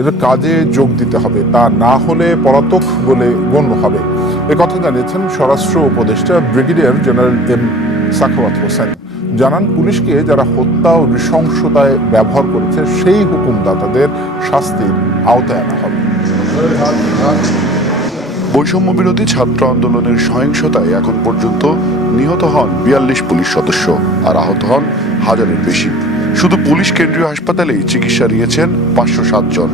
এর কাজে যোগ দিতে হবে, তা না হলে পলাতক বলে গণ্য হবে। এ কথা জানিয়েছেন স্বরাষ্ট্র উপদেষ্টা brigadier general M Sakhawat Hossain. জানান, পুলিশকে যারা হত্যা ও নৃশংসতায় ব্যবহার করেছে, সেই হুকুমদাতাদের শাস্তির আওতায় আনা হবে। বৈষম্য বিরোধী ছাত্র আন্দোলনের সহিংসতায় এখন পর্যন্ত নিহত হন বিয়াল্লিশ পুলিশ সদস্য আর আহত হন হাজারের বেশি। শুধু পুলিশ কেন্দ্রীয় হাসপাতালেই চিকিৎসা নিয়েছেন পাঁচশো জন।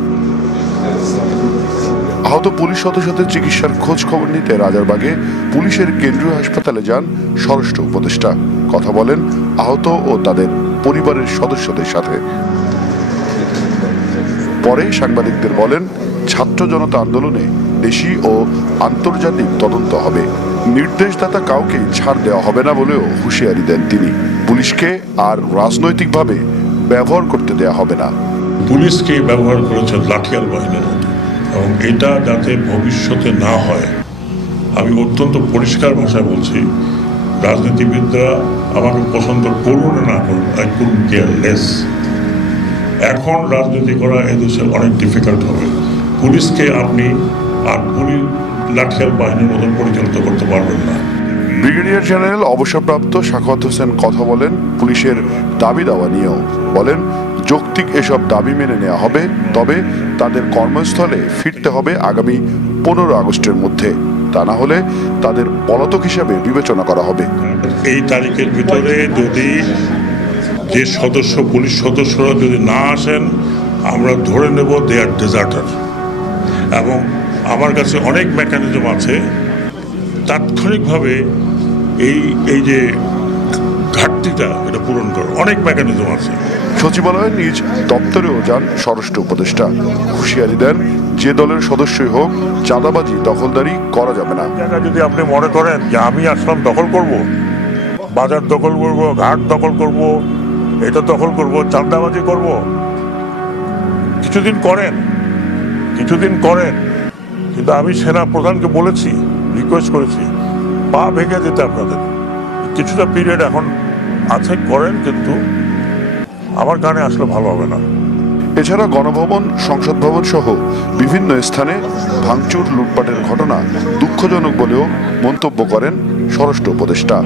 আহত পুলিশ সদস্যদের চিকিৎসার খোঁজ খবর নিতে রাজারবাগে পুলিশের কেন্দ্রীয় হাসপাতালে যান স্বরাষ্ট্র উপদেষ্টা। কথা বলেন আহত ও তাদের পরিবারের সদস্যদের সাথে। পরে সাংবাদিকদের বলেন, ছাত্র জনতা আন্দোলনে দেশি ও আন্তর্জাতিক তদন্ত হবে। নির্দেশদাতা কাউকে ছাড় দেওয়া হবে না বলেও হুঁশিয়ারি দেন তিনি। পুলিশকে আর রাজনৈতিকভাবে ব্যবহার করতে দেয়া হবে না। পুলিশকে ব্যবহার করেছে লাঠিয়াল বাহিনীর এবং এটা যাতে ভবিষ্যতে না হয়। আমি অত্যন্ত পরিষ্কার ভাষায় বলছি, রাজনীতিবিদরা আমাকে পছন্দ করুন না করুন আই কুড কেয়ার লেস এখন রাজনীতি করা এদেশে অনেক ডিফিকাল্ট হবে। পুলিশকে আপনি আর পুলিশ লাঠিয়াল বাহিনীর মতন পরিচালিত করতে পারবেন না। ব্রিগেডিয়ার জেনারেল অবসরপ্রাপ্ত শাখাওয়াত হোসেন কথা বলেন পুলিশের দাবি দাওয়া নিয়েও। বলেন যৌক্তিক এসব দাবি মেনে নেওয়া হবে, তবে তাদের কর্মস্থলে ফিরতে হবে আগামী পনেরো আগস্টের মধ্যে। তা না হলে তাদের পলাতক হিসাবে বিবেচনা করা হবে। এই তারিখের ভিতরে যদি যে সদস্য, পুলিশ সদস্যরা যদি না আসেন, আমরা ধরে নেব দে আর ডেজার্টার এবং আমার কাছে অনেক মেকানিজম আছে। তাৎক্ষণিকভাবে এই এই যে ঘাটতিটা, এটা পূরণ করে অনেক মেকানিজম আছে। সচিবালয়ের নিজ দপ্তরেও যান স্বরাষ্ট্র উপদেষ্টা। হুঁশিয়ারি দেন, যে দলের সদস্যই হোক, চাঁদাবাজি, দখলদারি করা যাবে না। যদি আপনি মনে করেন যে আমি আসলাম দখল করব, বাজার দখল করব, ঘাট দখল করব, এটা দখল করব, চাঁদাবাজি করব, কিছুদিন করেন কিছুদিন করেন, কিন্তু আমি সেনা প্রধানকে বলেছি রিকোয়েস্ট করেছি, পা ভেঙে যেতে আপনাদের। কিছুটা পিরিয়ড এখন আছে, করেন, কিন্তু আমার গানে আসলে ভালো হবে না। এছাড়া গণভবন, সংসদ ভবন সহ বিভিন্ন স্থানে ভাঙচুর, লুটপাটের ঘটনা দুঃখজনক বলেও মন্তব্য করেন স্বরাষ্ট্র উপদেষ্টা।